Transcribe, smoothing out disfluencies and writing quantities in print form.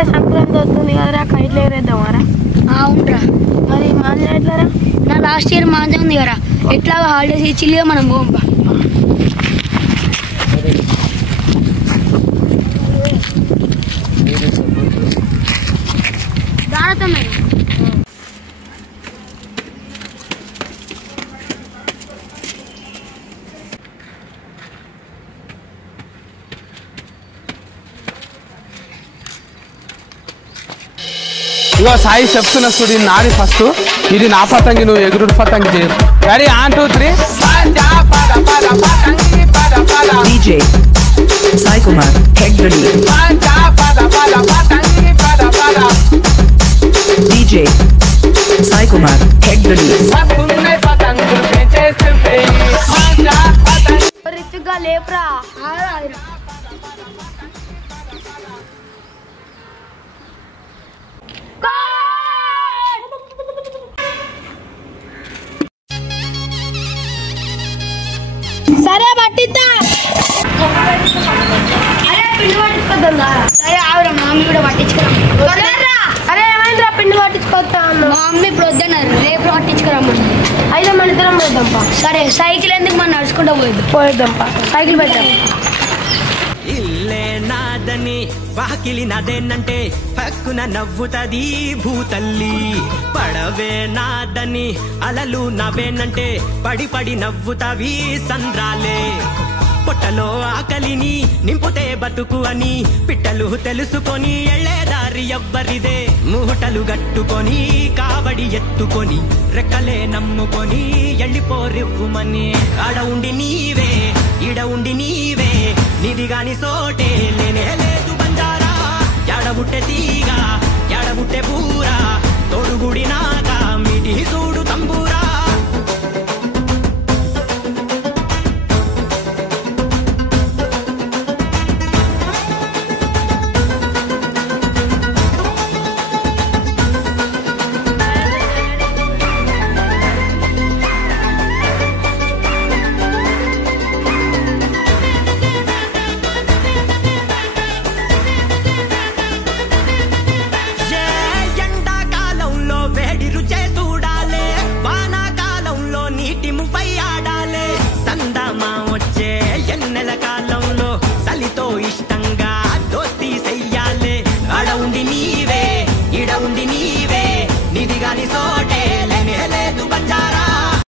అరే సంక్రాంతి వస్తుంది కదరా, కైట్లు ఎగరేద్దామారా? అవునరా. మరి మాంజా ఎట్లారా? నా లాస్ట్ ఇయర్ మాంజా ఉంది కదా, ఎట్లాగా హాలిడేస్ ఇచ్చిగా మనం పోంపా. జాగ్రత్త మేడం. ఇగో సాయి చెప్తున్నా చూడు, ఇది నాది ఫస్ట్, ఇది నా పతంగి, నువ్వు ఎగురుడు పతంగి చేయరు. Ready 1 2 3. DJ Sai Kumar, head ready. DJ Sai Kumar, head ready. రిత్తుగా లేపురా. సరే పట్టిద్దా. అరే పిండి పట్టించుకోద్దా? సరే ఆవిడ మా మమ్మీ కూడా పట్టించుకురాం. అరే ఏమైందిరా పిండి పట్టించుకోవద్దా? మా మమ్మీ ఇప్పుడు వద్దన్నారు, రేపు పట్టించుకురామన్నారు. అయితే మన ఇద్దరం పోయిద్దాంపా. సరే సైకిల్ ఎందుకు మనం నడుచుకుంటూ పోయిద్దాంపా, సైకిల్ పెట్టాం. ఇల్లే నాదని వాకిలి నాదేనంటే పక్కున నవ్వుతది భూతల్లి. పడవే నాదని అలలు నవ్వేనంటే పడి పడి నవ్వుతవి సంద్రాలే. పొట్టలో ఆకలిని నింపుతే బతుకు అని పిట్టలు తెలుసుకొని ఎళ్ళేదారి ఎవ్వరిదే. మూటలు గట్టుకొని కావడి ఎత్తుకొని రెక్కలే నమ్ముకొని ఎళ్ళిపోరివ్వుమని. ఆడ ఉండి నీవే ఈడ ఉండి నీవే, నిది గాని సోటే లేనే లేదు.